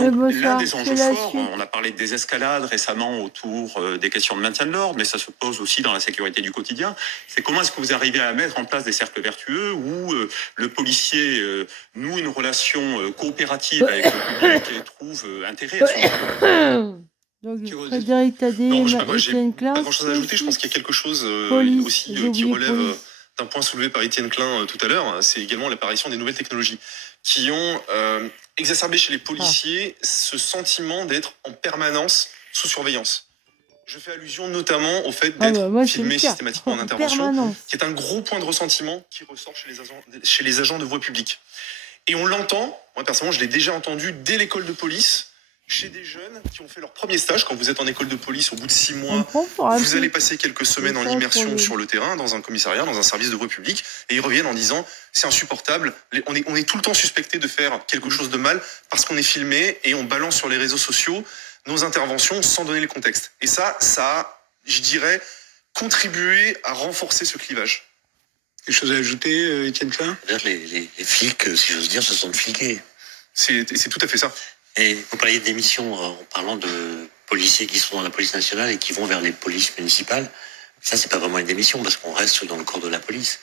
donc, bon, l'un des c'est enjeux la forts, suite. on a parlé de désescalade récemment autour des questions de maintien de l'ordre, mais ça se pose aussi dans la sécurité du quotidien. C'est comment est-ce que vous arrivez à mettre en place des cercles vertueux où le policier noue une relation coopérative avec le public et trouve intérêt à son travail. Donc, Qui redit- Frédéric Tadé, Non, moi, j'ai Étienne pas Klein, grand-chose à ajouter. Je pense qu'il y a quelque chose police, aussi j'ai qui oublié relève police. d'un point soulevé par Étienne Klein tout à l'heure. C'est également l'apparition des nouvelles technologies qui ont exacerbé chez les policiers ce sentiment d'être en permanence sous surveillance. Je fais allusion notamment au fait d'être filmé systématiquement en intervention, permanence. qui est un gros point de ressentiment qui ressort chez les agents de voie publique. Et on l'entend, moi personnellement je l'ai déjà entendu dès l'école de police, chez des jeunes qui ont fait leur premier stage. Quand vous êtes en école de police, au bout de 6 mois, vous allez passer quelques semaines en immersion sur le terrain, dans un commissariat, dans un service de voie publique, et ils reviennent en disant c'est insupportable, on est tout le temps suspecté de faire quelque chose de mal parce qu'on est filmé et on balance sur les réseaux sociaux nos interventions sans donner le contexte. Et ça a, je dirais, contribué à renforcer ce clivage. Quelque chose à ajouter, Étienne Klein ? Les flics, si j'ose dire, se sont fliqués. C'est tout à fait ça. Et vous parliez d'émissions en parlant de policiers qui sont dans la police nationale et qui vont vers les polices municipales. Ça, c'est pas vraiment une démission parce qu'on reste dans le corps de la police.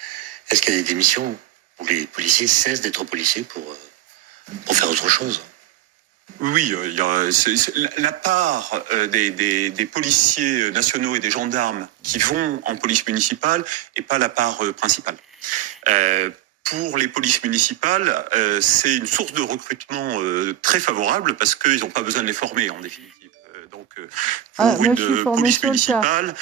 Est-ce qu'il y a des démissions où les policiers cessent d'être policiers pour faire autre chose ? Oui, la part des policiers nationaux et des gendarmes qui vont en police municipale n'est pas la part principale. Pour les polices municipales, c'est une source de recrutement très favorable parce qu'ils n'ont pas besoin de les former en définitive. Donc, pour une police municipale,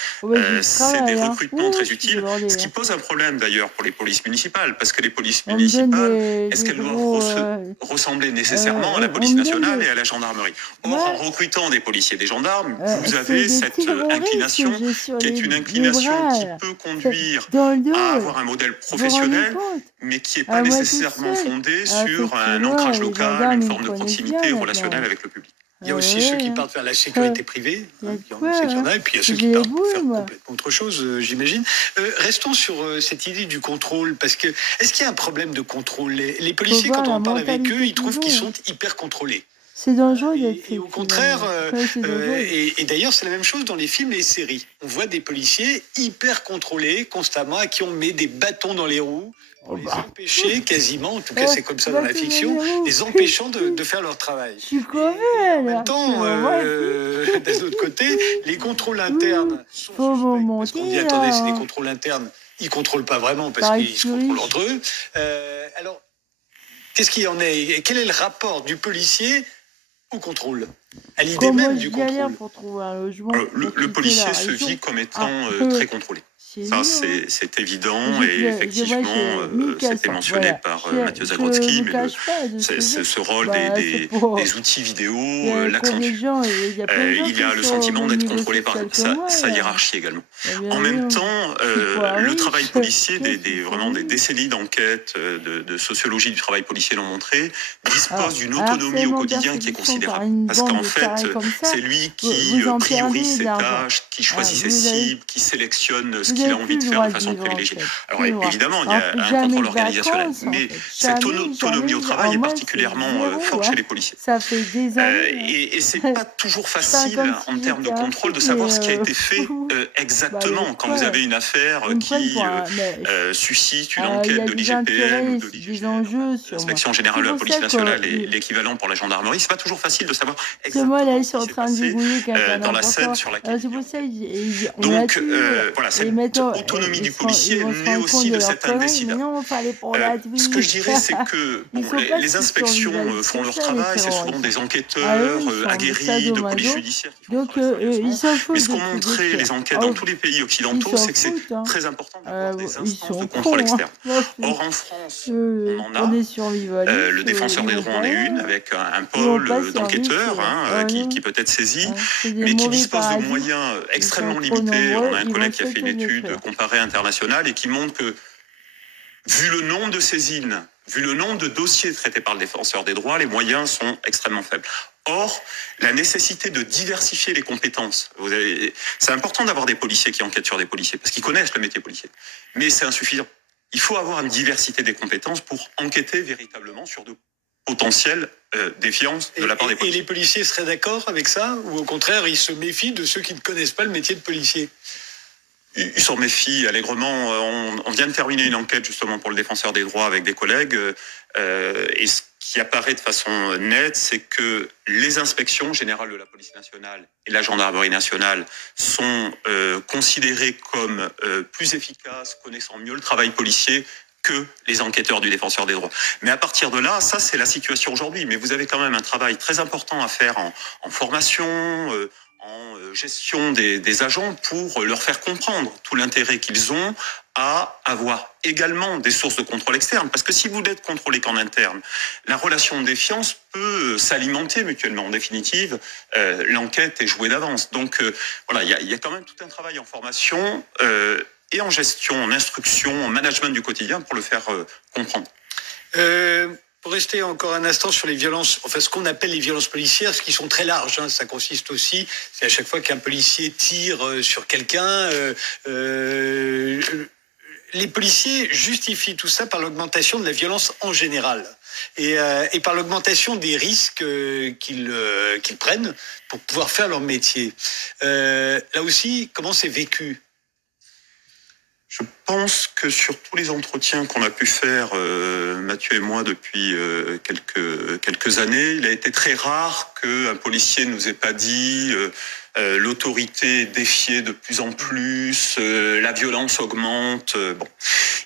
c'est des recrutements très utiles. Ce qui pose un problème d'ailleurs pour les polices municipales, parce que les polices municipales, est-ce qu'elles doivent ressembler nécessairement à la police nationale et à la gendarmerie ? Or, en recrutant des policiers et des gendarmes, vous avez cette inclination qui est une inclination qui peut conduire à avoir un modèle professionnel, mais qui n'est pas nécessairement fondé sur un ancrage local, une forme de proximité relationnelle avec le public. Il y a aussi ceux qui partent vers la sécurité privée, il y en a, et puis il y a ceux qui partent pour faire complètement autre chose, j'imagine. Restons sur cette idée du contrôle, parce que est-ce qu'il y a un problème de contrôle ? Les policiers, quand on parle avec eux, ils trouvent qu'ils sont hyper contrôlés. C'est dangereux et au contraire, et d'ailleurs c'est la même chose dans les films et les séries. On voit des policiers hyper contrôlés constamment, à qui on met des bâtons dans les roues, pour les empêcher quasiment, en tout cas c'est comme ça dans la fiction, les empêchant de faire leur travail. Je suis en même temps, d'un autre côté, les contrôles internes sont suspects, parce qu'on dit attendez, c'est des contrôles internes, ils contrôlent pas vraiment parce qu'ils se contrôlent entre eux. Alors, qu'est-ce qu'il y en est ? Quel est le rapport du policier au contrôle, à l'idée même du contrôle? Pour trouver un logement, le policier se vit comme étant très contrôlé. Ça, c'est évident et effectivement, c'était mentionné par Mathieu Zagrodzki, mais c'est ce rôle des outils vidéo l'accentue. Il y a le sentiment d'être contrôlé par sa hiérarchie également. En même temps, le travail policier, vraiment des décennies d'enquête, de sociologie du travail policier l'ont montré, dispose d'une autonomie au quotidien qui est considérable. Parce qu'en fait, c'est lui qui priorise ses tâches, qui choisit ses cibles, qui sélectionne ce qu'il a envie de faire de façon privilégiée. Alors évidemment, il y a un contrôle organisationnel, mais cette autonomie au travail est particulièrement forte chez les policiers. Ça fait des années. Et c'est pas toujours facile en termes de contrôle de savoir ce qui a été fait exactement quand vous avez une affaire qui suscite une enquête de l'IGPN ou de l'Inspection générale de la police nationale et l'équivalent pour la gendarmerie. C'est pas toujours facile de savoir exactement ce qui s'est passé dans la scène sur laquelle. Donc voilà, cette autonomie du policier naît aussi de cette indécision. Ce que je dirais, c'est que les inspections font leur travail, c'est souvent des enquêteurs aguerris de police judiciaire qui font leur travail. Mais ce qu'ont montré les enquêtes dans tous les pays occidentaux, c'est que c'est très important d'avoir des instances de contrôle externe. Or, en France, on en a. Le défenseur des droits en est une, avec un pôle d'enquêteurs qui peut être saisi, mais qui dispose de moyens extrêmement limités. On a un collègue qui a fait une étude comparée internationale et qui montre que, vu le nombre de saisines, vu le nombre de dossiers traités par le défenseur des droits, les moyens sont extrêmement faibles. Or, la nécessité de diversifier les compétences, c'est important d'avoir des policiers qui enquêtent sur des policiers, parce qu'ils connaissent le métier policier, mais c'est insuffisant. Il faut avoir une diversité des compétences pour enquêter véritablement sur de potentielle défiance de la part des policiers. Et les policiers seraient d'accord avec ça? Ou au contraire, ils se méfient de ceux qui ne connaissent pas le métier de policier? Ils s'en méfient allègrement. On vient de terminer une enquête justement pour le défenseur des droits avec des collègues. Et ce qui apparaît de façon nette, c'est que les inspections générales de la police nationale et la gendarmerie nationale sont considérées comme plus efficaces, connaissant mieux le travail policier que les enquêteurs du défenseur des droits. Mais à partir de là, ça c'est la situation aujourd'hui. Mais vous avez quand même un travail très important à faire en formation, en gestion des agents pour leur faire comprendre tout l'intérêt qu'ils ont à avoir également des sources de contrôle externe. Parce que si vous n'êtes contrôlé qu'en interne, la relation de défiance peut s'alimenter mutuellement. En définitive, l'enquête est jouée d'avance. Donc voilà, il y a quand même tout un travail en formation et en gestion, en instruction, en management du quotidien pour le faire comprendre. Pour rester encore un instant sur les violences, enfin ce qu'on appelle les violences policières, ce qui sont très larges, hein, ça consiste aussi, c'est à chaque fois qu'un policier tire sur quelqu'un, les policiers justifient tout ça par l'augmentation de la violence en général et par l'augmentation des risques qu'ils prennent pour pouvoir faire leur métier. Là aussi, comment c'est vécu ? Je pense que sur tous les entretiens qu'on a pu faire, Mathieu et moi, depuis quelques années, il a été très rare qu'un policier ne nous ait pas dit l'autorité est défiée de plus en plus, la violence augmente. Bon.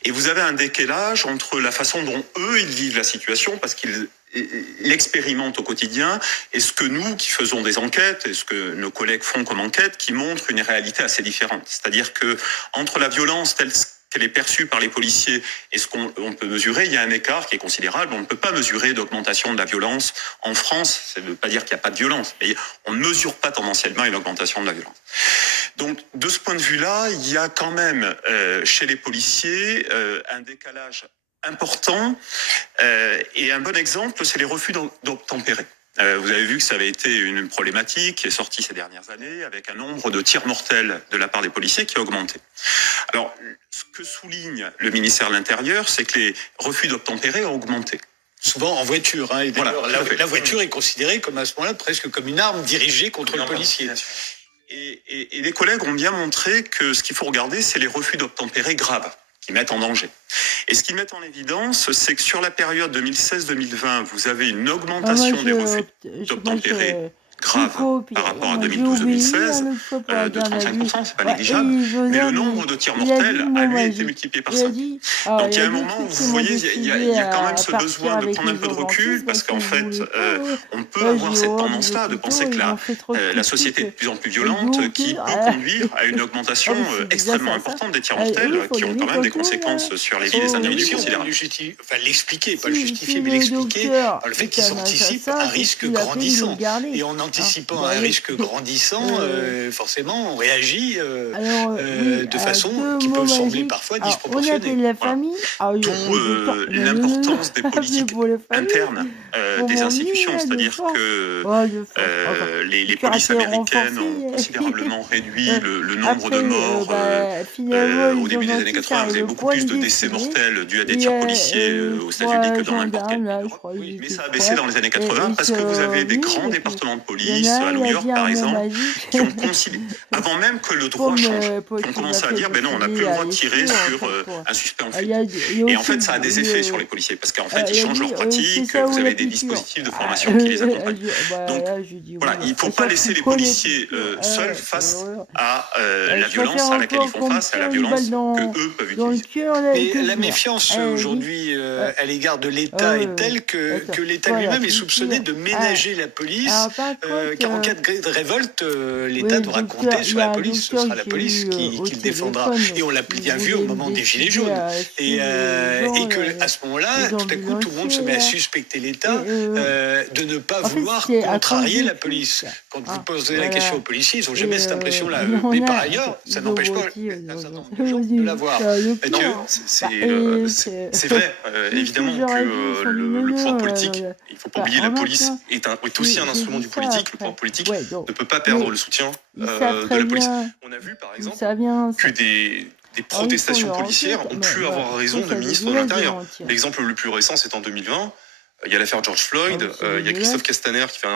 Et vous avez un décalage entre la façon dont eux, ils vivent la situation, parce qu'ils l'expérimentent au quotidien, et ce que nous, qui faisons des enquêtes, et ce que nos collègues font comme enquête, qui montrent une réalité assez différente. C'est-à-dire que entre la violence telle qu'elle est perçue par les policiers et ce qu'on peut mesurer, il y a un écart qui est considérable. On ne peut pas mesurer d'augmentation de la violence en France. Ça ne veut pas dire qu'il n'y a pas de violence, mais on ne mesure pas tendanciellement une augmentation de la violence. Donc, de ce point de vue-là, il y a quand même chez les policiers un décalage important. Et un bon exemple, c'est les refus d'obtempérer. Vous avez vu que ça avait été une problématique qui est sortie ces dernières années, avec un nombre de tirs mortels de la part des policiers qui a augmenté. Alors, ce que souligne le ministère de l'Intérieur, c'est que les refus d'obtempérer ont augmenté. Souvent en voiture. Hein, et voilà, la voiture est considérée comme à ce moment-là presque comme une arme dirigée contre le policier. Et les collègues ont bien montré que ce qu'il faut regarder, c'est les refus d'obtempérer graves, qui mettent en danger. Et ce qu'ils mettent en évidence, c'est que sur la période 2016-2020, vous avez une augmentation des refus d'obtempérer grave par rapport à 2012-2016 de 35%, c'est pas négligeable, mais le nombre de tirs mortels a lui été multiplié par 5. Donc il y a un moment où vous voyez, il y a quand même ce besoin de prendre un peu de recul, parce qu'en fait, on peut avoir cette tendance-là de penser que la société est de plus en plus violente, qui peut conduire à une augmentation extrêmement importante des tirs mortels, qui ont quand même des conséquences sur les vies des individus considérables. Enfin, l'expliquer, pas le justifier, mais l'expliquer par le fait qu'ils anticipent un risque grandissant. Et en anticipant un risque grandissant, forcément, on réagit de façon qui peut sembler parfois disproportionnée. D'où l'importance des politiques internes des institutions, c'est-à-dire que les polices américaines ont considérablement réduit le nombre de morts. Au début des années 80, vous avez beaucoup plus de décès mortels dus à des tirs policiers aux États-Unis que dans n'importe quel pays. Mais ça a baissé dans les années 80 parce que vous avez des grands départements de police, à New York par exemple, qui ont considéré, avant même que le droit change, qui ont commencé à dire, ben non, on n'a plus le droit de tirer sur un suspect en fuite. Et en fait, ça a des effets sur les policiers, parce qu'en fait, ils changent leur pratique, vous avez des dispositifs de formation qui les accompagnent. Donc, voilà, il ne faut pas laisser les policiers seuls face à la violence à laquelle ils font face, à la violence qu'eux peuvent utiliser. Mais la méfiance aujourd'hui à l'égard de l'État est telle que l'État lui-même est soupçonné de ménager la police, car en cas de révolte, l'État devra compter sur la police, ce sera la police qui le défendra. Et on l'a bien vu au moment des Gilets jaunes. Et qu'à ce moment-là, tout à coup, tout le monde se met à suspecter l'État de ne pas vouloir contrarier la police. Quand vous posez la question aux policiers, ils n'ont jamais cette impression-là. Mais par ailleurs, ça n'empêche pas un certain nombre de gens de l'avoir. C'est vrai, évidemment que le pouvoir politique, il ne faut pas oublier, la police est aussi un instrument du politique. Le pouvoir politique ne peut pas perdre le soutien de la police. On a vu par exemple que des protestations policières ont pu avoir raison de ministres de l'Intérieur. L'exemple le plus récent, c'est en 2020. Il y a l'affaire George Floyd, il y a Christophe Castaner qui fait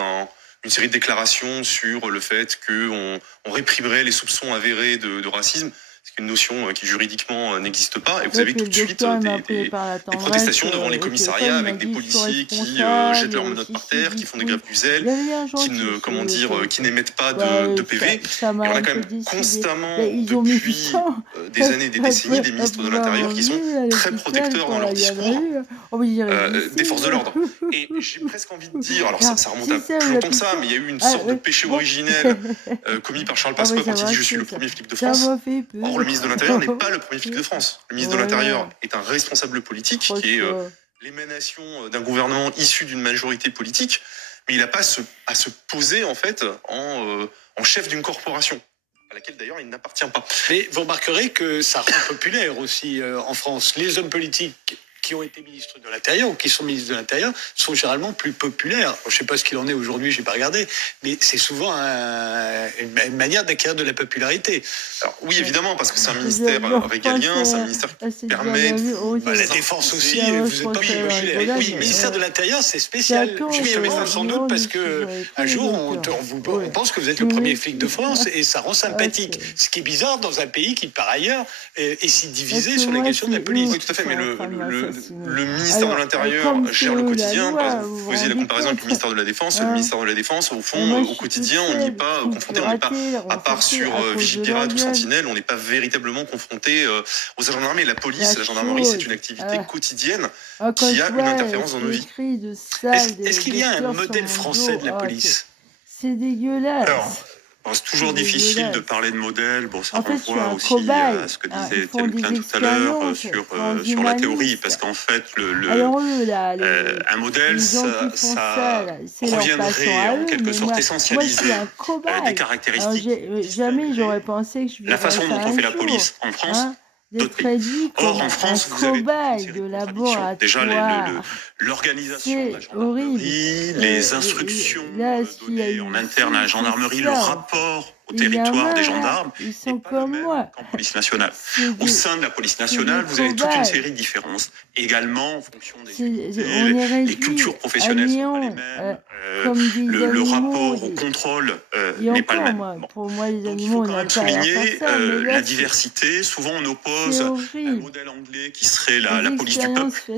une série de déclarations sur le fait qu'on réprimerait les soupçons avérés de racisme. C'est une notion qui juridiquement n'existe pas. Et vous avez tout de suite des protestations devant les commissariats avec des policiers qui jettent leurs menottes par terre, qui font des grèves du zèle, qui n'émettent pas de PV. Et on a quand même constamment, depuis des années, des décennies, des ministres de l'Intérieur qui sont très protecteurs dans leur discours des forces de l'ordre. Et j'ai presque envie de dire, alors ça remonte à plus longtemps que ça, mais il y a eu une sorte de péché originel commis par Charles Pasqua quand il dit « Je suis le premier flic de France ». Or, le ministre de l'Intérieur n'est pas le premier flic de France. Le ministre de l'Intérieur est un responsable politique qui est l'émanation d'un gouvernement issu d'une majorité politique, mais il n'a pas à se poser en fait en chef d'une corporation, à laquelle d'ailleurs il n'appartient pas. Mais vous remarquerez que ça rend populaire aussi en France. Les hommes politiques qui ont été ministres de l'Intérieur ou qui sont ministres de l'Intérieur sont généralement plus populaires. Je ne sais pas ce qu'il en est aujourd'hui, je n'ai pas regardé, mais c'est souvent une manière d'acquérir de la popularité. Alors, oui, évidemment, parce que c'est un ministère régalien, c'est un ministère qui permet... la défense aussi, vous n'êtes pas populaire. Oui, le ministère de l'Intérieur, c'est spécial. Sans doute parce qu'un jour, on pense que vous êtes le premier flic de France et ça rend sympathique. Ce qui est bizarre dans un pays qui, par ailleurs, est si divisé sur la question de la police. Oui, tout à fait, mais le ministère de l'Intérieur gère le quotidien. Vous faisiez la comparaison avec le ministère de la Défense. Le ministère de la Défense, au fond, au quotidien, on n'y est pas confronté. On n'est pas, à part sur Vigipirate ou Sentinelle, on n'est pas véritablement confronté aux agents d'armée. La police, la gendarmerie, c'est une activité quotidienne qui a une interférence dans nos vies. Est-ce qu'il y a un modèle français de la police ? C'est dégueulasse. C'est toujours difficile de parler de modèle. Bon, ça renvoie aussi à ce que disait Tellequin tout à l'heure sur la théorie, parce qu'en fait, un modèle, ça reviendrait en quelque sorte essentialiser des caractéristiques. Jamais j'aurais pensé que je la façon dont on fait la police en France. D'autres pays. Or, en France, vous avez déjà l'organisation de la gendarmerie, les instructions données en interne à la gendarmerie, le rapport au territoire des gendarmes, et pas le même qu'en police nationale. Au sein de la police nationale, vous avez toute une série de différences, également en fonction des unités, les cultures professionnelles ne sont pas les mêmes, le rapport au contrôle n'est pas le même. Donc il faut quand même souligner la diversité. Souvent on oppose un modèle anglais qui serait la police du peuple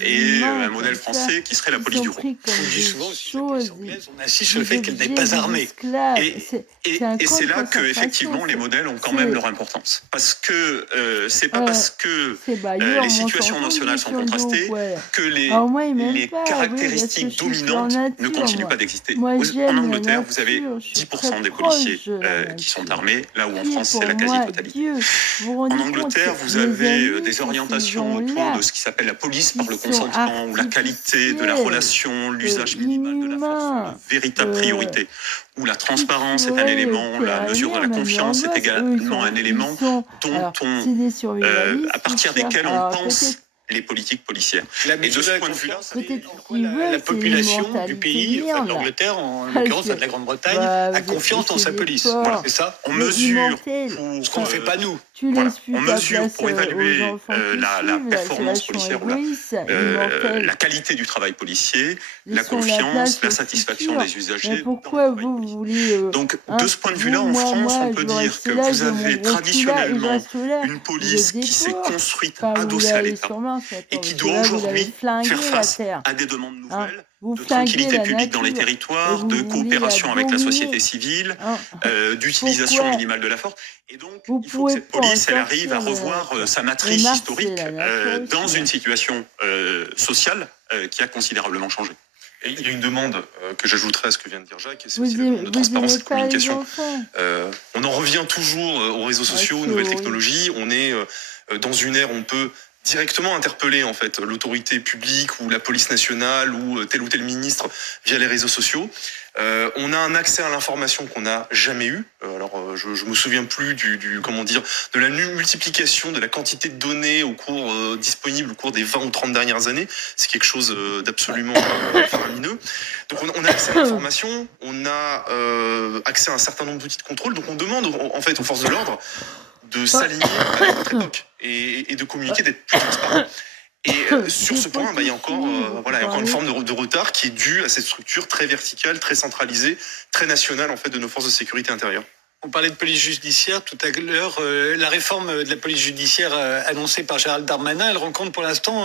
et un modèle français qui serait la police du roi. On dit souvent aussi que la police anglaise, on insiste sur le fait qu'elle n'est pas armée. Et c'est là que effectivement les modèles ont quand même leur importance, parce que c'est pas parce que les situations nationales sont contrastées que les caractéristiques dominantes ne continuent pas d'exister. En Angleterre, vous avez 10% des policiers qui sont armés, là où en France c'est la quasi-totalité. En Angleterre, vous avez des orientations autour de ce qui s'appelle la police par le consentement ou la qualité de la relation, l'usage minimal de la force, une véritable priorité. Où la transparence est un élément, la mesure de la confiance est également un élément dont à partir desquels on pense les politiques policières. Et de ce point de vue-là, la population du pays, enfin de l'Angleterre, en l'occurrence de la Grande-Bretagne, a confiance dans sa police. Voilà, c'est ça. On mesure ce qu'on ne fait pas nous. Voilà. On mesure pour évaluer la performance policière ou la qualité du travail policier, la confiance, la satisfaction des usagers. Pourquoi vous voulez donc, de ce point de vue-là, en France, on peut dire que vous avez traditionnellement une police qui s'est construite adossée à l'État et qui doit aujourd'hui faire face à des demandes nouvelles de tranquillité publique dans les territoires, de coopération avec la société civile, d'utilisation minimale de la force. Et donc, il faut que cette police, elle arrive à revoir sa matrice historique dans une situation sociale qui a considérablement changé. Et il y a une demande que j'ajouterais à ce que vient de dire Jacques, c'est aussi la demande de transparence et de communication. On en revient toujours aux réseaux sociaux, aux nouvelles technologies. On est dans une ère où on peut directement interpeller en fait l'autorité publique ou la police nationale ou tel ministre via les réseaux sociaux. On a un accès à l'information qu'on n'a jamais eu. Alors, je me souviens plus de la multiplication de la quantité de données disponibles au cours des 20 ou 30 dernières années. C'est quelque chose d'absolument faramineux. Donc, on a accès à l'information, on a accès à un certain nombre d'outils de contrôle. Donc, on demande en fait aux forces de l'ordre de s'aligner à notre époque et de communiquer, d'être plus transparent. Et sur ce point, il y a encore, une forme de retard qui est due à cette structure très verticale, très centralisée, très nationale en fait de nos forces de sécurité intérieure. On parlait de police judiciaire tout à l'heure. La réforme de la police judiciaire annoncée par Gérald Darmanin, elle rencontre pour l'instant,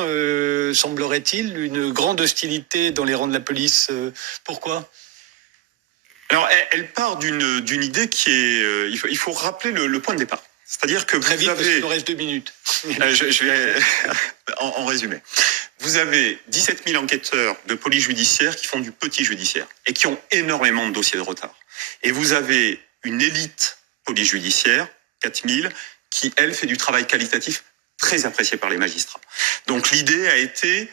semblerait-il, une grande hostilité dans les rangs de la police. Pourquoi ? Alors, elle part d'une idée qui est... il faut rappeler le point de départ. C'est-à-dire que très vous vite, avez... parce qu'il nous reste 2 minutes. je vais en résumé. Vous avez 17 000 enquêteurs de police judiciaire qui font du petit judiciaire et qui ont énormément de dossiers de retard. Et vous avez une élite police judiciaire, 4 000, qui, elle, fait du travail qualitatif très apprécié par les magistrats. Donc l'idée a été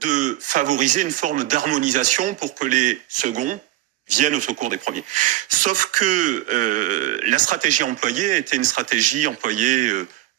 de favoriser une forme d'harmonisation pour que les seconds viennent au secours des premiers. Sauf que la stratégie employée était une stratégie employée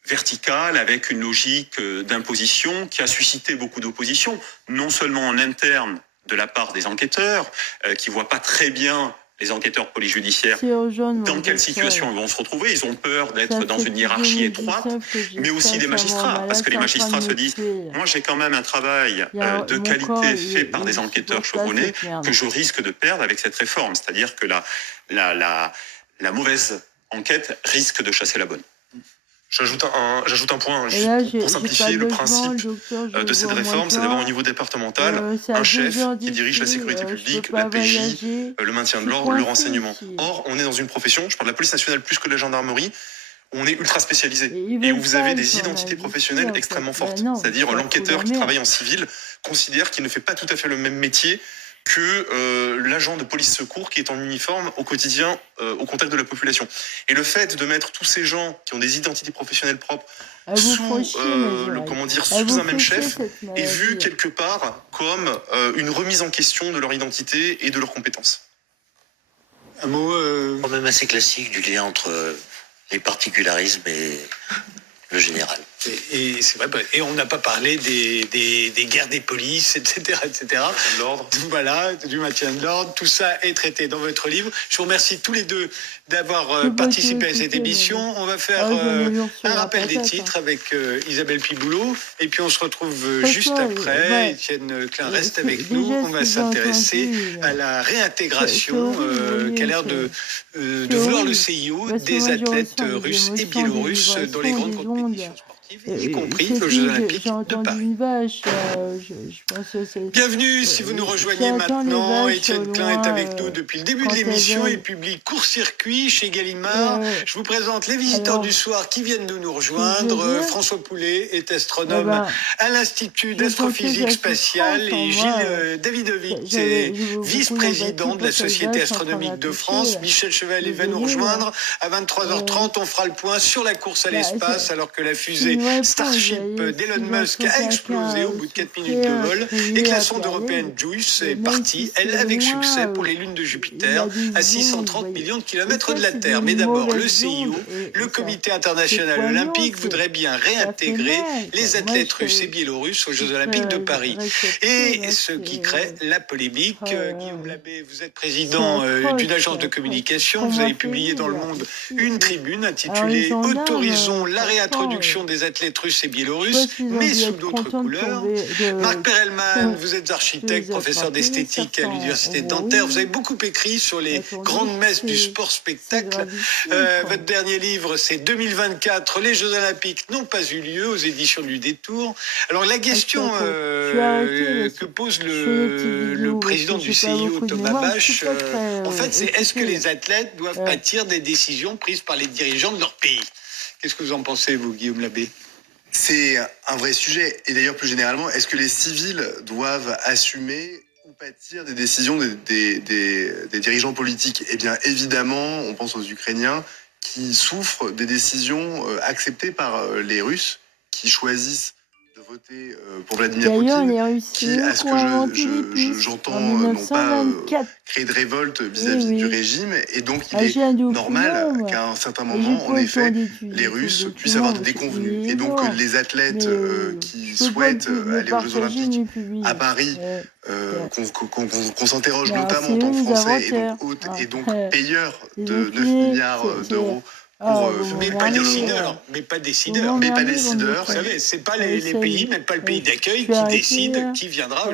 verticale, avec une logique d'imposition qui a suscité beaucoup d'opposition, non seulement en interne de la part des enquêteurs, qui ne voient pas très bien les enquêteurs police judiciaire, dans quelle situation ils vont se retrouver. Ils ont peur d'être dans une hiérarchie étroite, mais aussi des magistrats, parce que les magistrats se disent « Moi, j'ai quand même un travail de qualité fait par des enquêteurs chevronnés que je risque de perdre avec cette réforme. » C'est-à-dire que la mauvaise enquête risque de chasser la bonne. J'ajoute un point, pour simplifier le principe de cette réforme, c'est d'avoir au niveau départemental un chef qui dirige la sécurité publique, la PJ, le maintien de l'ordre, le renseignement. Or, on est dans une profession, je parle de la police nationale plus que de la gendarmerie, où on est ultra spécialisé et où vous avez des identités professionnelles extrêmement fortes. C'est-à-dire l'enquêteur qui travaille en civil considère qu'il ne fait pas tout à fait le même métier que l'agent de police secours qui est en uniforme au quotidien au contact de la population. Et le fait de mettre tous ces gens qui ont des identités professionnelles propres sous un même chef est vu quelque part comme une remise en question de leur identité et de leurs compétences. Un mot quand même assez classique du lien entre les particularismes et le général. Et c'est vrai, et on n'a pas parlé des guerres des polices, etc. L'ordre. Voilà, du maintien de l'ordre, tout ça est traité dans votre livre. Je vous remercie tous les deux d'avoir participé à cette émission. On va faire un rappel des titres avec Isabelle Piboulot, et puis on se retrouve juste après. Étienne Klein reste avec nous. On va s'intéresser à la réintégration qu'a l'air de vouloir le CIO des athlètes russes et biélorusses dans les grandes compétitions sportives, y compris aux Jeux Olympiques de Paris. Bienvenue si vous nous rejoignez maintenant. Étienne Klein est avec nous depuis le début de l'émission. Il publie Court-circuit chez Gallimard. Je vous présente les visiteurs du soir qui viennent de nous rejoindre. François Poulet est astronome à l'Institut d'astrophysique spatiale et Gilles Davidovitch est vice-président de la Société astronomique de France. Michel Chevalet va nous rejoindre à 23h30. On fera le point sur la course à l'espace alors que la fusée Starship d'Elon Musk a explosé au bout de 4 minutes de vol et que la sonde européenne JUICE est partie, elle, avec succès pour les lunes de Jupiter à 630 millions de kilomètres de la Terre. Mais d'abord, le CIO, le Comité international olympique, voudrait bien réintégrer les athlètes russes et biélorusses aux Jeux Olympiques de Paris. Et ce qui crée la polémique. Guillaume Labbé, vous êtes président d'une agence de communication. Vous avez publié dans Le Monde une tribune intitulée « Autorisons la réintroduction des athlètes russes et biélorusses, mais sous d'autres couleurs ». Marc Perelman, vous êtes architecte, professeur d'esthétique à l'Université de Nanterre. Vous avez beaucoup écrit sur les grandes messes du sport-spectacle. Votre dernier livre, c'est 2024, les Jeux Olympiques n'ont pas eu lieu, aux éditions du Détour. Alors la question que pose le président du CIO, Thomas Bach, en fait, c'est est-ce que les athlètes doivent pâtir des décisions prises par les dirigeants de leur pays ? Qu'est-ce que vous en pensez, vous, Guillaume Labbé ? C'est un vrai sujet. Et d'ailleurs, plus généralement, est-ce que les civils doivent assumer ou pâtir des décisions des dirigeants politiques ? Eh bien, évidemment, on pense aux Ukrainiens qui souffrent des décisions acceptées par les Russes, qui choisissent de voter pour Vladimir Poutine, qui, à ce que j'entends, n'ont pas créé de révolte vis-à-vis du régime. Et donc, il est normal qu'à un certain moment, en effet, les Russes puissent avoir des déconvenues. Et donc, les athlètes qui souhaitent aller aux Jeux Olympiques à Paris, qu'on s'interroge notamment en tant que Français, et donc payeurs de 9 milliards d'euros Mais pas décideurs. Mais pas décideurs. Mais pas décideurs. Vous savez, c'est pas les pays, même pas le pays d'accueil Je vais qui arrêter, décide qui viendra.